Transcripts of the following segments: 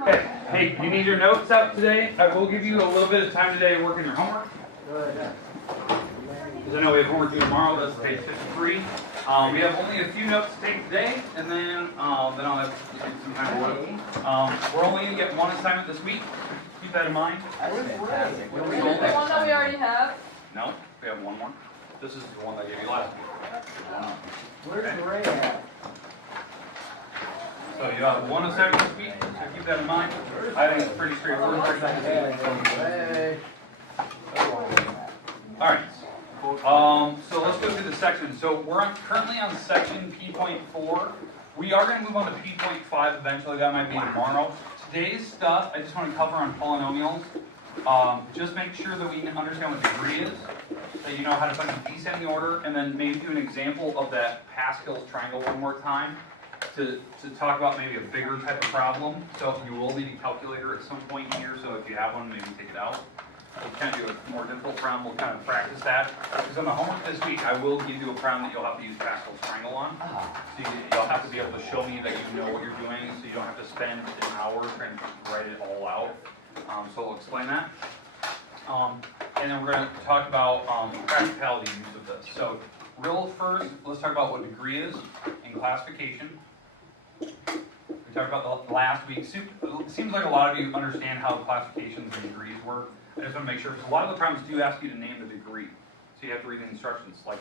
Okay. Hey, you need your notes out today? I will give you a little bit of time today to work on your homework. Because I know we have homework due tomorrow. That's page 53. We have only a few notes to take today, and then I'll have some time to work. We're only going to get one assignment this week. Keep that in mind. That's fantastic. Is this the one that we already have? No, we have one more. This is the one that I gave you last week. Where's the Ray at? So you have one assignment this week, so keep that in mind. I think it's pretty straightforward. Alright, so let's go through the section. So we're currently on section P.4. We are going to move on to P.5 eventually. That might be tomorrow. Today's stuff, I just want to cover on polynomials. Just make sure that we understand what degree is, that you know how to find the descending order, and then maybe do an example of that Pascal's triangle one more time to talk about maybe a bigger type of problem. So you will need a calculator at some point here, so if you have one, maybe take it out. We'll kind of do a more difficult problem. We'll kind of practice that. Because on the homework this week, I will give you a problem that you'll have to use Pascal's triangle on. So you'll have to be able to show me that you know what you're doing, so you don't have to spend an hour trying to write it all out. So we'll explain that. And then we're going to talk about practicality use of this. So real first, let's talk about what degree is in classification. We talked about the last week. It seems like a lot of you understand how classifications and degrees work. I just want to make sure, because a lot of the problems do ask you to name the degree. So you have to read the instructions. Like,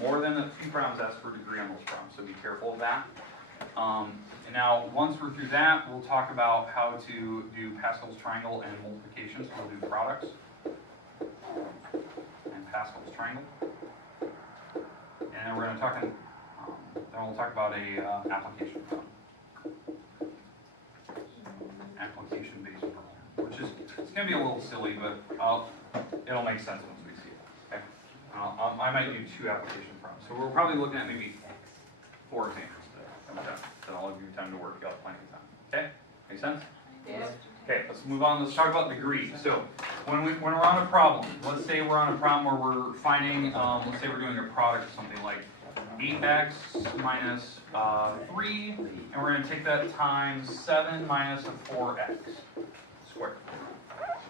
more than a few problems ask for a degree on those problems, so be careful of that. And now, once we're through that, we'll talk about how to do Pascal's triangle and multiplication. So we'll do products and Pascal's triangle. And then we're going to talk, then we'll talk about a application problem. Application-based problem, which is, it's going to be a little silly, but it'll make sense once we see it. Okay? I might do 2 application problems. So we're probably looking at maybe 4 examples today. Okay. Then I'll give you time to work. You'll have plenty of time. Okay? Make sense? Yes. Okay, let's move on. Let's talk about degree. So when we're on a problem, let's say we're on a problem where we're finding, let's say we're doing a product of something like 8x minus 3, and we're going to take that times 7 minus a 4x squared.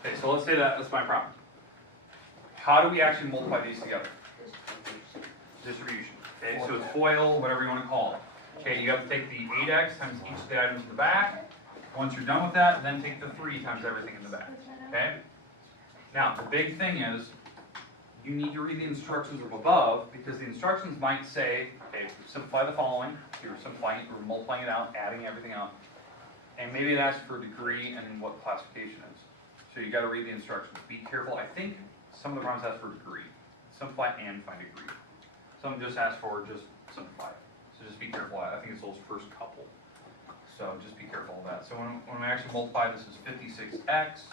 Okay, so let's say that's my problem. How do we actually multiply these together? Distribution. Okay, so it's FOIL, whatever you want to call it. Okay, you have to take the 8x times each of the items in the back. Once you're done with that, then take the 3 times everything in the back. Okay? Now, the big thing is, you need to read the instructions up above, because the instructions might say, okay, simplify the following. You're simplifying it, you're multiplying it out, adding everything up. And maybe it asks for degree and what classification is. So you got to read the instructions. Be careful. I think some of the problems ask for degree. Simplify and find degree. Some just ask for just simplify. So just be careful. I think it's those first couple. So just be careful of that. So when we actually multiply, this is 56x.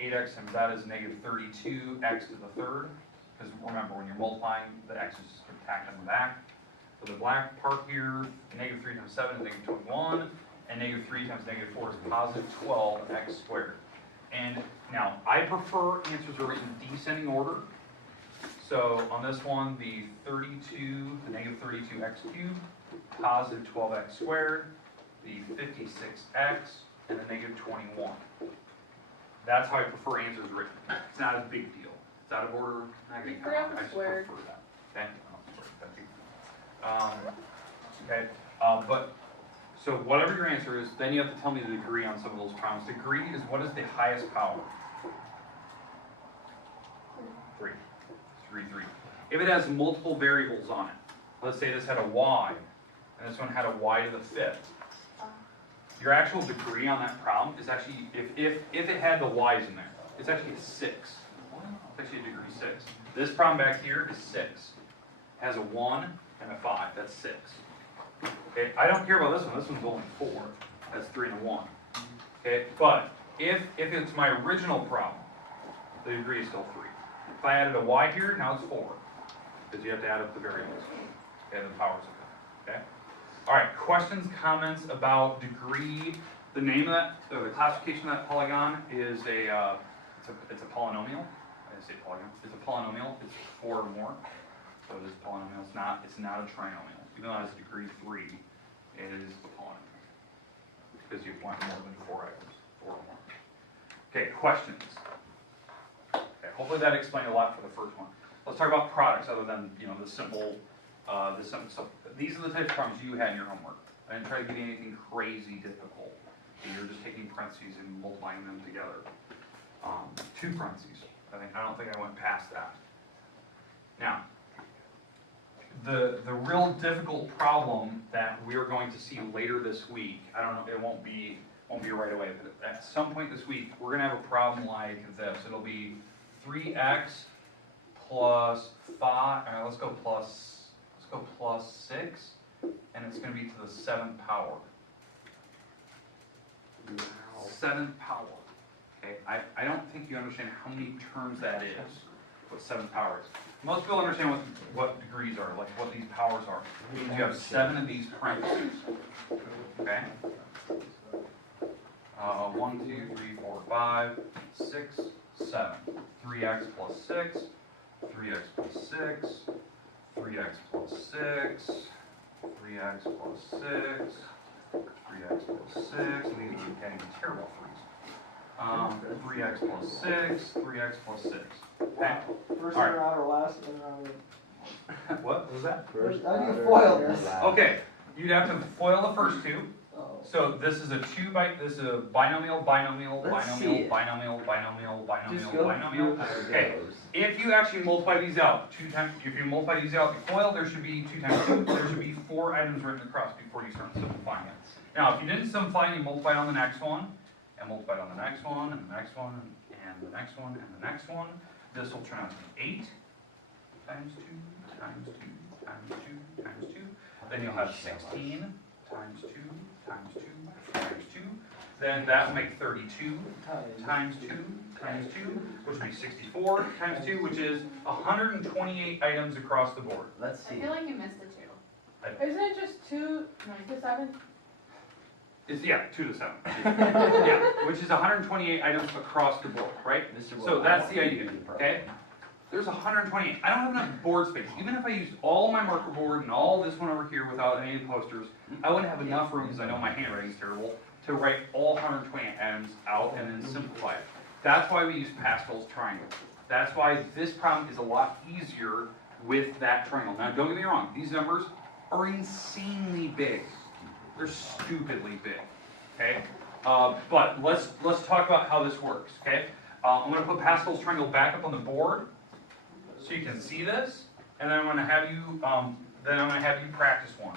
8x times that is negative 32x to the third. Because remember, when you're multiplying, the x is just tacked on the back. For the black part here, negative 3 times 7 is negative 21. And negative 3 times negative 4 is positive 12x squared. And now, I prefer answers are written in descending order. So on this one, the negative 32x cubed, positive 12x squared, the 56x, and the negative 21. That's how I prefer answers written. It's not a big deal. It's out of order. Not going to count. I just prefer that. Okay. But so whatever your answer is, then you have to tell me the degree on some of those problems. Degree is what is the highest power? 3. It's degree 3. If it has multiple variables on it, let's say this had a y, and this one had a y to the 5th. Your actual degree on that problem is actually, if it had the y's in there, it's actually a 6. It's actually a degree 6. This problem back here is 6. It has a 1 and a 5. That's 6. Okay, I don't care about this one. This one's only 4. That's 3 and a 1. Okay, but if it's my original problem, the degree is still 3. If I added a y here, now it's 4. Because you have to add up the variables. Okay, the powers of it. Okay? Alright, questions, comments about degree. The name of that, the classification of that polygon is it's a polynomial. I didn't say polygon. It's a polynomial. It's 4 or more. So it is a polynomial. It's not a trinomial. Even though it has degree 3, it is a polynomial. because you want more than 4 items, 4 or more. Okay, questions? Okay, hopefully that explained a lot for the first one. Let's talk about products other than, you know, the simple stuff. These are the types of problems you had in your homework. I didn't try to give you anything crazy difficult. You're just taking parentheses and multiplying them together. 2 parentheses. I don't think I went past that. Now, the real difficult problem that we're going to see later this week, I don't know, it won't be right away, but at some point this week, we're gonna have a problem like this. It'll be 3x plus 5, let's go plus 6, and it's gonna be to the 7th power. 7th power. Okay, I don't think you understand how many terms that is, what 7th power is. Most people understand what degrees are, like what these powers are. It means you have 7 of these parentheses. Okay? 1, 2, 3, 4, 5, 6, 7. 3x plus 6, 3x plus 6, 3x plus 6, 3x plus 6, 3x plus 6, and these are getting terrible threes. 3x plus 6, 3x plus 6. Okay? First All right. round or last round? What was that? How do you foil this? Okay, you'd have to FOIL the first 2. Oh. So this is a binomial, binomial, Let's see binomial, it. binomial, binomial, Just binomial, go binomial. through Okay, those. if you actually multiply these out, if you multiply these out, the FOIL, there should be 2 times 2, there should be 4 items written across before you start simplifying it. Now, if you didn't simplify and you multiplied on the next one, and multiplied on the next one, and the next one, and the next one, and the next one, this will turn out to be 8 times 2 times 2 times 2 times 2. Then you'll have 16 times 2 times 2 times 2. Then that will make 32 times 2 times 2, which will be 64 times 2, which is 128 items across the board. Let's I see. feel like you missed a 2. Isn't it just 2, 9 to 7? It's, yeah, 2 to 7. Yeah, which is 128 items across the board, right? Mr. So Will, that's I the want idea, you to be perfect. okay? There's 128. I don't have enough board space. Even if I used all my marker board and all this one over here without any of the posters, I wouldn't have enough room, because I know my handwriting's terrible, to write all 128 items out and then simplify it. That's why we use Pascal's triangle. That's why this problem is a lot easier with that triangle. Now, don't get me wrong. These numbers are insanely big. They're stupidly big, okay? But let's talk about how this works, okay? I'm going to put Pascal's triangle back up on the board so you can see this, and then I'm going to have you practice one,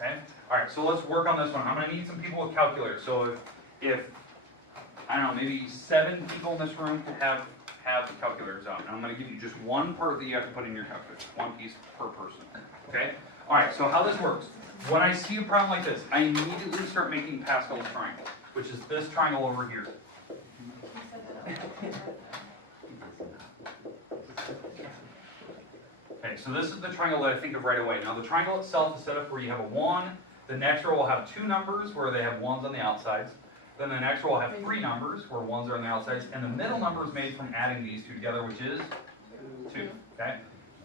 okay? All right, so let's work on this one. I'm going to need some people with calculators. So if I don't know, maybe 7 people in this room could have the calculators out, and I'm going to give you just one part that you have to put in your calculator, one piece per person, okay? All right, so how this works. When I see a problem like this, I immediately start making Pascal's triangle, which is this triangle over here. Okay, so this is the triangle that I think of right away. Now the triangle itself is set up where you have a 1, the next row will have 2 numbers where they have 1s on the outsides, then the next row will have 3 numbers where 1s are on the outsides, and the middle number is made from adding these 2 together, which is 2, okay?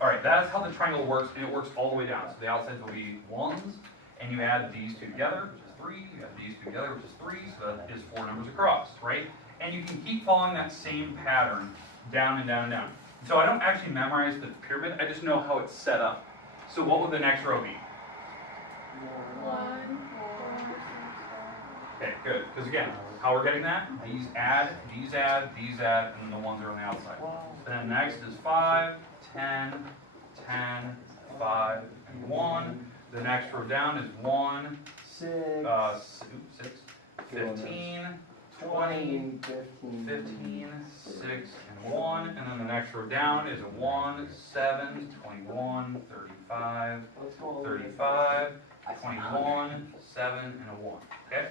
Alright, that's how the triangle works, and it works all the way down. So the outsides will be 1s, and you add these 2 together, which is 3, you add these 2 together, which is 3, so that is 4 numbers across, right? And you can keep following that same pattern down and down and down. So I don't actually memorize the pyramid, I just know how it's set up. So what would the next row be? 1, 4, 6, Okay, good, because again, how we're getting that? These add, these add, these add, and then the ones are on the outside. Then next is 5, 10, 10, 5, and 1. The next row down is 1, 6, 6, 15, 20, 15, 6, and 1. And then the next row down is a 1, 7, 21, 35, 35, 21, 7, and a 1. Okay?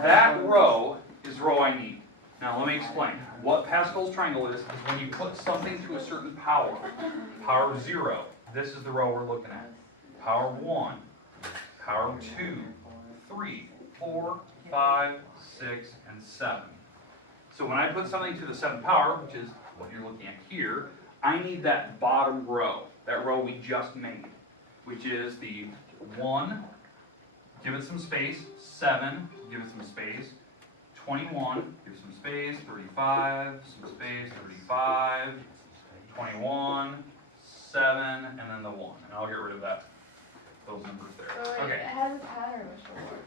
That row is row I need. Now let me explain. What Pascal's triangle is when you put something to a certain power. Power 0, this is the row we're looking at. Power 1, power 2, 3, 4, 5, 6, and 7. So when I put something to the 7th power, which is what you're looking at here, I need that bottom row, that row we just made, which is the 1, give it some space, 7, give it some space, 21, give it some space, 35, some space, 35, 21, 7, and then the 1. And I'll get rid of those numbers there. So wait, Okay. it has a pattern, which will work.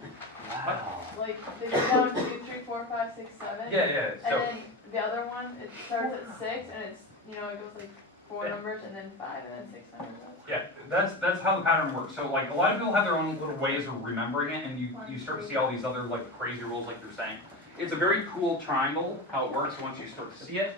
Wow. Like, they go down 2, 3, 4, 5, 6, 7. Yeah, And so, then the other one, it starts at 6, and it's, it goes like 4 numbers, and then 5, and then 6 numbers. yeah, that's how the pattern works. So like a lot of people have their own little ways of remembering it, and you start to see all these other like crazy rules like you're saying. It's a very cool triangle, how it works once you start to see it.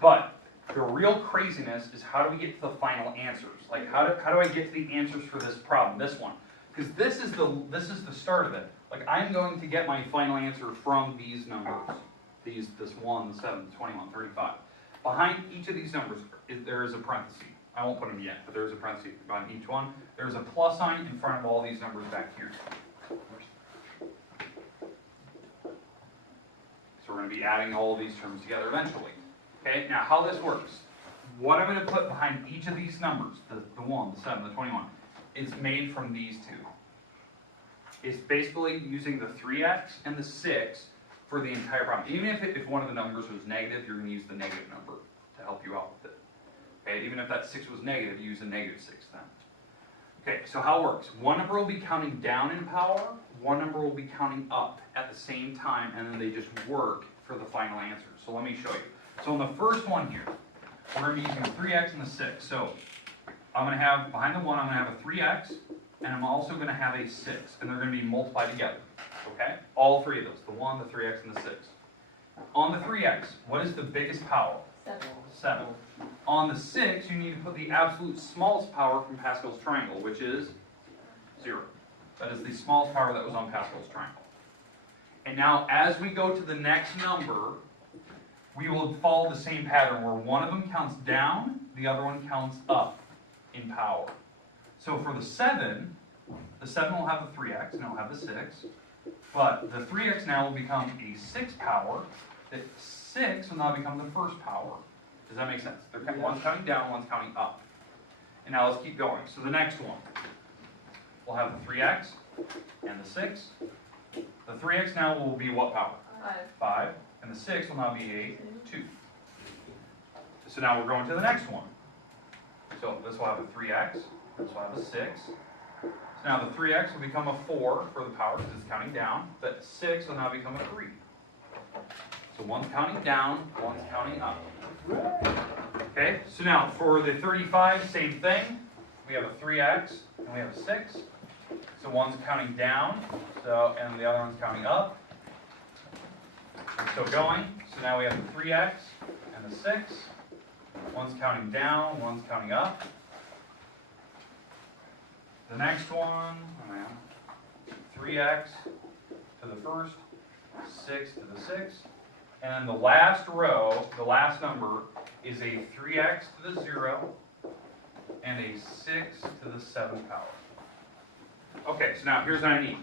But the real craziness is how do we get to the final answers? Like how do I get to the answers for this problem, this one? Because this is the start of it. Like I'm going to get my final answer from these numbers. This 1, the 7, the 21, 35. Behind each of these numbers, there is a parenthesis. I won't put them yet, but there's a parenthesis behind each one. There's a plus sign in front of all these numbers back here. So we're going to be adding all of these terms together eventually. Okay, now how this works. What I'm going to put behind each of these numbers, the 1, the 7, the 21, is made from these two. It's basically using the 3x and the 6 for the entire problem. Even if one of the numbers was negative, you're going to use the negative number to help you out with it. Okay, even if that 6 was negative, you use a negative 6 then. Okay, so how it works. One number will be counting down in power, one number will be counting up at the same time, and then they just work for the final answer. So let me show you. So in the first one here, we're going to be using the 3x and the 6. So I'm going to have, behind the 1, I'm going to have a 3x, and I'm also going to have a 6, and they're going to be multiplied together. Okay? All three of those, the 1, the 3x, and the 6. On the 3x, what is the biggest power? 7. On the 6, you need to put the absolute smallest power from Pascal's triangle, which is 0. That is the smallest power that was on Pascal's triangle. And now, as we go to the next number, we will follow the same pattern where one of them counts down, the other one counts up in power. So for the 7 will have the 3x, and it will have the 6. But the 3x now will become a 6 power. The 6 will now become the first power. Does that make sense? One's counting down, one's counting up. And now let's keep going. So the next one, we'll have the 3x and the 6. The 3x now will be what power? 5. And the 6 will now be a 2. So now we're going to the next one. So this will have a 3x, this will have a 6. So now the 3x will become a 4 for the power because it's counting down. The 6 will now become a 3. So one's counting down, one's counting up. Okay, so now for the 35, same thing. We have a 3x and we have a 6. So one's counting down, and the other one's counting up. And so going. So now we have the 3x and the 6. One's counting down, one's counting up. The next one, 3x to the first, 6 to the 6. And then the last row, the last number, is a 3x to the 0 and a 6 to the 7th power. Okay, so now here's what I need.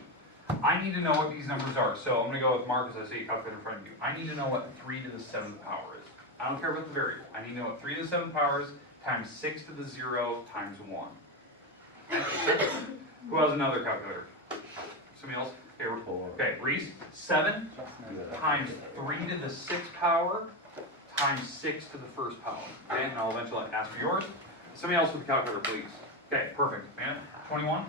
I need to know what these numbers are. So I'm going to go with Mark as I see a calculator in front of you. I need to know what 3 to the 7th power is. I don't care about the variable. I need to know what 3 to the 7th power is times 6 to the 0 times 1. Who has another calculator? Somebody else? Okay, Reese, 7 times 3 to the 6th power times 6 to the 1st power. Okay, and I'll eventually ask for yours. Somebody else with a calculator, please. Okay, perfect. Man, 21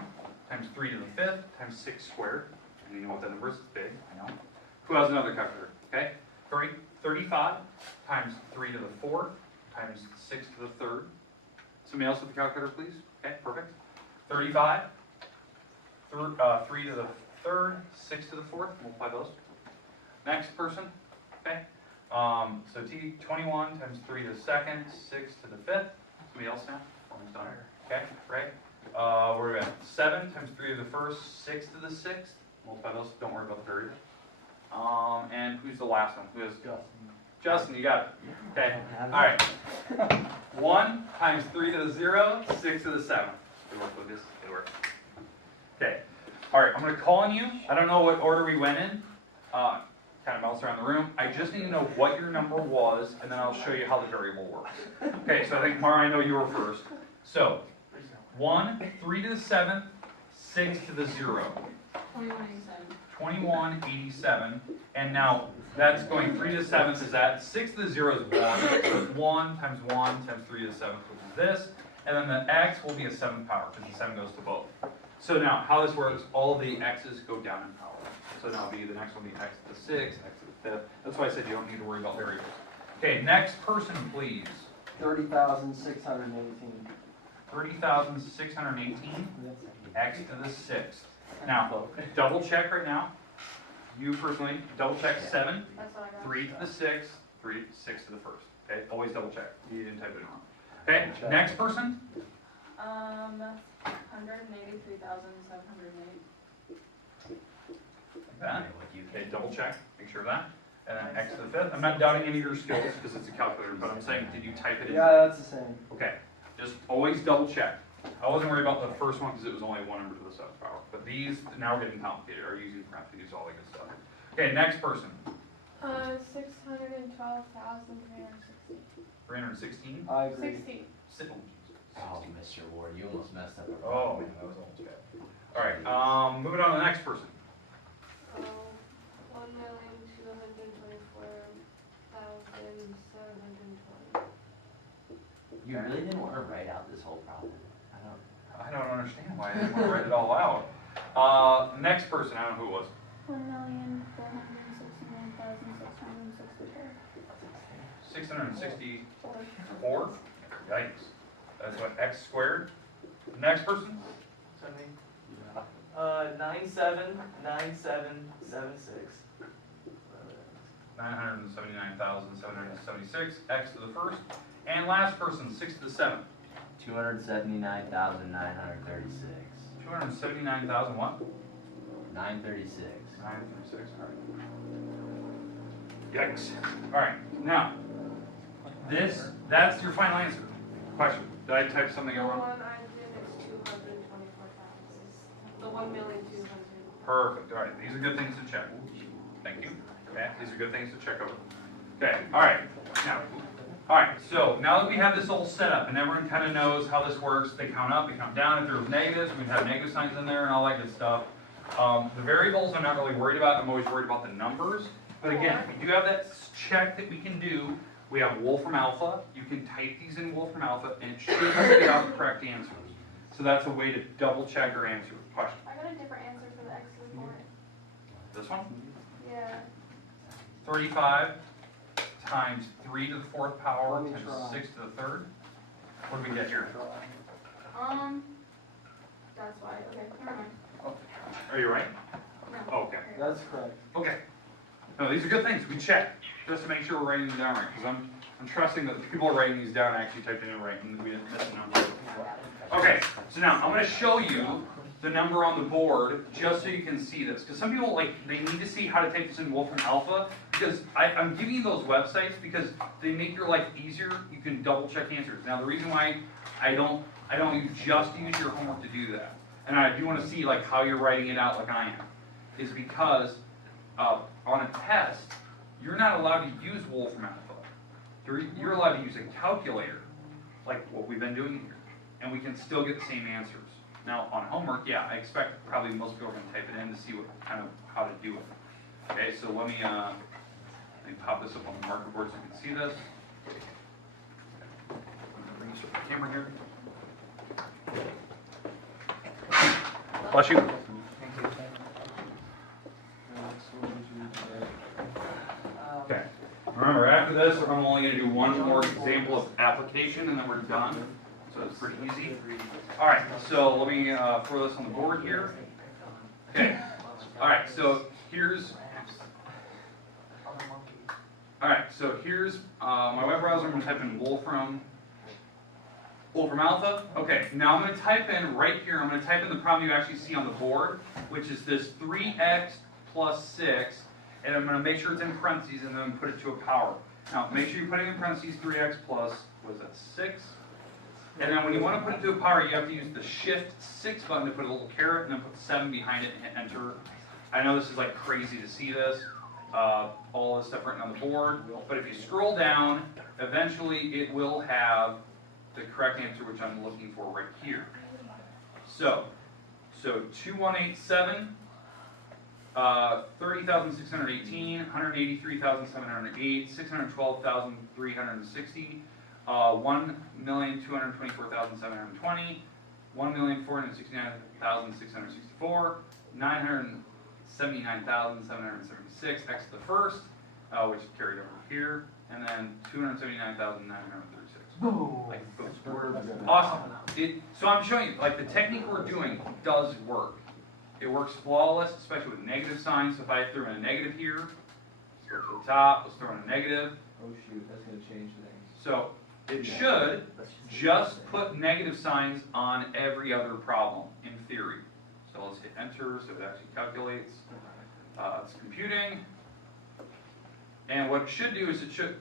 times 3 to the 5th times 6 squared. And you know what that number is? It's big, I know. Who has another calculator? Okay, 35 times 3 to the 4th times 6 to the 3rd. Somebody else with a calculator, please. Okay, perfect. 35, 3 to the 3rd, 6 to the 4th, multiply those. Next person, okay. So 21 times 3 to the 2nd, 6 to the 5th. Somebody else now? Almost done. Okay, right. We're at 7 times 3 to the 1st, 6 to the 6th. Multiply those, don't worry about the variable. And who's the last one? Who is? Justin, you got it. Okay, alright. 1 times 3 to the 0, 6 to the 7th. Good work, Lucas. Good work. Okay. Alright, I'm going to call on you. I don't know what order we went in. Kind of bounce around the room. I just need to know what your number was, and then I'll show you how the variable works. Okay, so I think, Mara, I know you were first. So, 1, 3 to the 7th, 6 to the 0. 2187. 2187. And now that's going 3 to the 7th is that. 6 to the 0 is 1. So it's 1 times 1 times 3 to the 7th, which is this. And then the x will be a 7th power because the 7 goes to both. So now how this works, all of the x's go down in power. So now the next one will be x to the 6th, x to the 5th. That's why I said you don't need to worry about variables. Okay, next person, please. 30,618. 30,618, x to the 6th. Now, double check right now. You personally, double check 7, That's what I got. 3 to the 6th, 6 to the 1st. Okay, always double check. You didn't type it wrong. Okay, next person. 183,708. Like that. Okay, double check. Make sure of that. And then x to the 5th. I'm not doubting any of your skills because it's a calculator, but I'm saying, did you type it in? Yeah, that's the same. Okay, just always double check. I wasn't worried about the first one because it was only one number to the 7th power. But these, now we're getting complicated. Are using parentheses, all that good stuff. Okay, next person. 612,360. 316. I agree. 60. Oh, Mr. Ward, you almost messed up. Oh, man, that was almost bad. All right, moving on to the next person. 1,224,720. You really didn't want to write out this whole problem. I don't understand why I didn't want to write it all out. Next person, I don't know who it was. 1,469,664. 664. Yikes. That's what, x squared. Next person. 979776. 979,776. X to the 1st. And last person, 6 to the 7th. 279,936. 279,000 what? 936. 936. All right. Yikes. All right. Now, that's your final answer. Question. Did I type something The wrong? one I did is 224,000. The 1,200,000. Perfect. All right. These are good things to check. Thank you. Okay. These are good things to check over. Okay. All right. Now, all right. So now that we have this all set up and everyone kind of knows how this works, they count up, they count down. If there was negatives, we'd have negative signs in there and all that good stuff. The variables I'm not really worried about. I'm always worried about the numbers. But again, we do have that check that we can do. We have Wolfram Alpha. You can type these in Wolfram Alpha, and it should spit out the correct answers. So that's a way to double check your answer. Question. I got a different answer for the x to the 4th. This one? Yeah. 35 times 3 to the 4th power Let me times try. 6 to the 3rd. What do we get here? That's why. Okay, never mind. Are you right? No. Oh, okay. That's correct. Okay. No, these are good things. We check just to make sure we're writing them down right. Because I'm trusting that the people are writing these down actually typed it in right and we didn't miss a number. Okay, so now I'm going to show you the number on the board just so you can see this. Because some people, they need to see how to type this in Wolfram Alpha. Because I'm giving you those websites because they make your life easier. You can double check answers. Now the reason why I don't just use your homework to do that, and I do want to see how you're writing it out like I am, is because on a test, you're not allowed to use Wolfram Alpha. You're allowed to use a calculator, like what we've been doing here, and we can still get the same answers. Now, on homework, yeah, I expect probably most people are going to type it in to see how to do it. Okay, so let me pop this up on the marker board so you can see this. I'm going to bring this up to the camera here. Bless you. Okay. Remember, after this, I'm only going to do one more example of application, and then we're done. So it's pretty easy. All right, so let me throw this on the board here. Okay. All right, so here's my web browser. I'm going to type in Wolfram Alpha. Okay, now I'm going to type in right here. I'm going to type in the problem you actually see on the board, which is this 3x plus 6. And I'm going to make sure it's in parentheses and then put it to a power. Now, make sure you're putting in parentheses 3x plus, what is that, 6? And then when you want to put it to a power, you have to use the Shift 6 button to put a little caret and then put 7 behind it and hit enter. I know this is crazy to see this, all this stuff written on the board. But if you scroll down, eventually it will have the correct answer, which I'm looking for right here. So So 2187, 30,618, 183,708, 612,360, 1,224,720, 1,469,664, 979,776 x to the first, which is carried over here, and then 279,936. Like, boom. Awesome. So I'm showing you, like, the technique we're doing does work. It works flawless, especially with negative signs. So if I threw in a negative here, let's go to the top, let's throw in a negative. Oh shoot, that's gonna change things. So it should just put negative signs on every other problem, in theory. So let's hit enter, so it actually calculates. It's computing. And what it should do is it should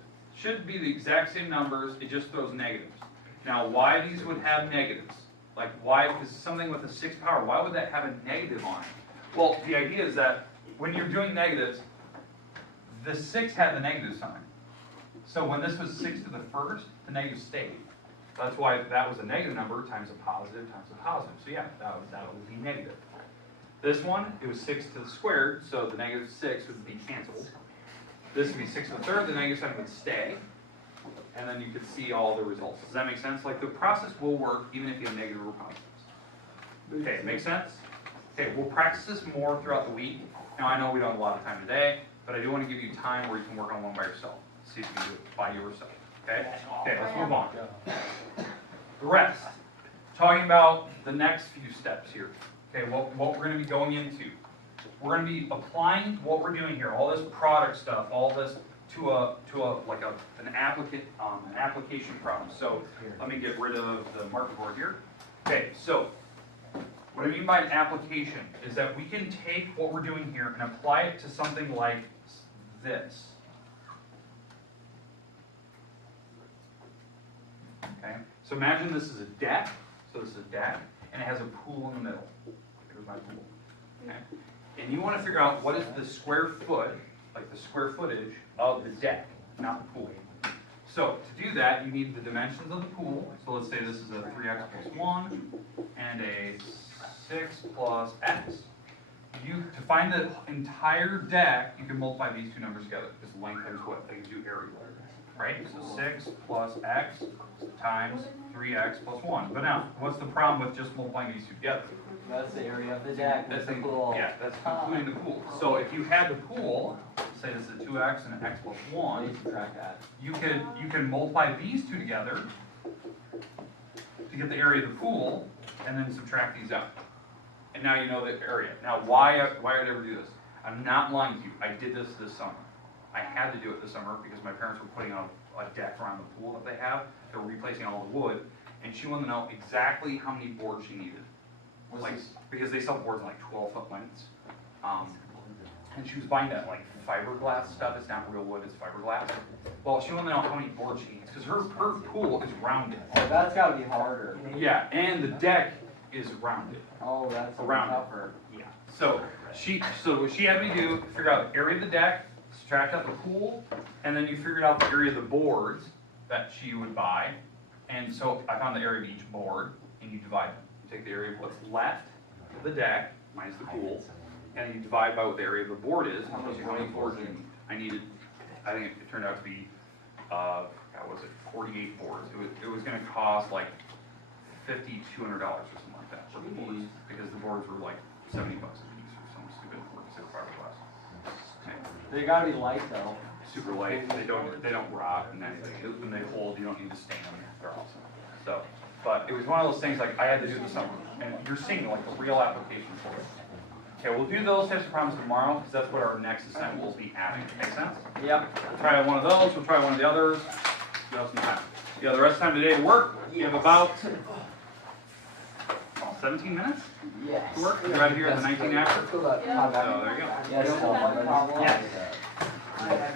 be the exact same numbers, it just throws negatives. Now why these would have negatives? Like why, because something with a 6th power, why would that have a negative on it? Well, the idea is that when you're doing negatives, the 6 had the negative sign. So when this was 6 to the first, the negative stayed. That's why that was a negative number times a positive times a positive. So yeah, that would be negative. This one, it was 6 to the squared, so the negative 6 would be canceled. This would be 6 to the third, the negative sign would stay. And then you could see all the results. Does that make sense? Like the process will work even if you have negative or positives. Okay, make sense? Okay, we'll practice this more throughout the week. Now I know we don't have a lot of time today, but I do want to give you time where you can work on one by yourself. See if you can do it by yourself. Okay? Okay, let's move on. The rest. Talking about the next few steps here. Okay, what we're going to be going into. We're going to be applying what we're doing here, all this product stuff, all this to an application problem. So let me get rid of the marker board here. Okay, so what I mean by an application is that we can take what we're doing here and apply it to something like this. Okay, so imagine this is a deck. So this is a deck, and it has a pool in the middle. Here's my pool. Okay, and you want to figure out what is the square foot, like the square footage of the deck, not the pool. So to do that, you need the dimensions of the pool. So let's say this is a 3x plus 1 and a 6 plus x. To find the entire deck, you can multiply these two numbers together. Because length times width, that gives you area. Right? So 6 plus x times 3x plus 1. But now, what's the problem with just multiplying these two together? That's the area of the deck, That's the pool. Yeah, that's including the pool. So if you had the pool, say this is a 2x and an x plus 1, Please subtract that. you can multiply these two together to get the area of the pool, and then subtract these out. And now you know the area. Now why I'd ever do this? I'm not lying to you. I did this summer. I had to do it this summer because my parents were putting a deck around the pool that they have. They were replacing all the wood, and she wanted to know exactly how many boards she needed. Like, because they sell boards in like 12-foot lengths. And she was buying that like fiberglass stuff. It's not real wood, it's fiberglass. Well, she wanted to know how many boards she needs because her pool is rounded. Oh, that's gotta be harder. Yeah, and the deck is rounded. Oh, that's Around it. tougher. Yeah. So what she had me do, figure out the area of the deck, subtract out the pool, and then you figured out the area of the boards that she would buy. And so I found the area of each board, and you divide them. You take the area of what's left of the deck, minus the pool, and then you divide by what the area of the board is, and it tells you how many boards you need. I think it turned out to be, what was it, 48 boards. It was gonna cost like $5,200 or something like that for the boards, because the boards were like $70 a piece or some stupid fiberglass. Okay. They gotta be light though. Super light, they don't rot and anything. When they hold, you don't need to stain them. They're awesome. So, but it was one of those things like I had to do this summer, and you're seeing like a real application for it. Okay, we'll do those types of problems tomorrow because that's what our next assignment will be adding. Make sense? Yep. We'll try one of those. We'll try one of the others. What else in time? Yeah, the rest of the time today to work. You have about 17 minutes Yes. to work. You're out of here at the 19 after. So there you go. Yes, Yeah.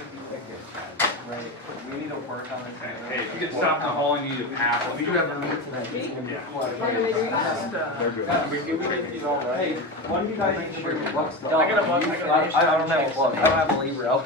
Right. We need to work on this. Hey, if you get stopped in the hall and you need a pass, let me know. They're good. Hey, one of you guys needs to bring books though. I got a book. I don't have a book. I don't have a Libro.